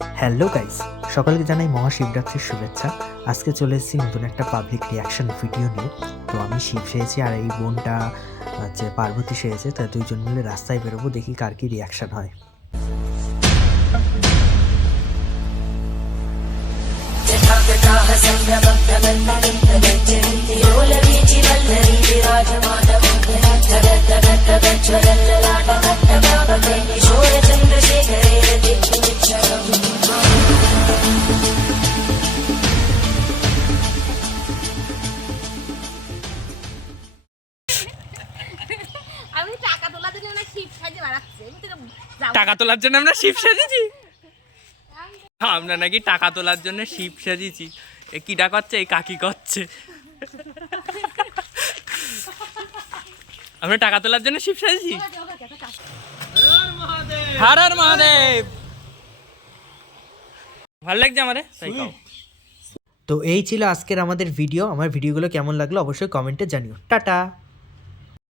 Hello guys, সকলকে জানাই মহাশিবরাত্রির শুভেচ্ছা। আজকে চলে এসেছি নতুন একটা পাবলিক রিয়াকশন ভিডিও নিয়ে। তো আমি শিব সেজেছি আর এই বোনটা হচ্ছে পার্বতী সেজেছে। তাই দুইজন মিলে রাস্তায় বেরোবো, দেখি কার কি রিয়াকশন হয়। টাকা তোলার জন্য আমরা শিব সেজেছি। আমরা নাকি টাকা তোলার জন্য শিব সেজেছি। এ কিটা করছে, এই কাকি করছে। আমরা টাকা তোলার জন্য শিব সেজেছি। হর হর মহাদেব। ভালো লাগছে আমারে, তাই খাও। তো এই ছিল আজকের আমাদের ভিডিও। আমার ভিডিওগুলো কেমন লাগলো অবশ্যই কমেন্টে জানিও। টাটা।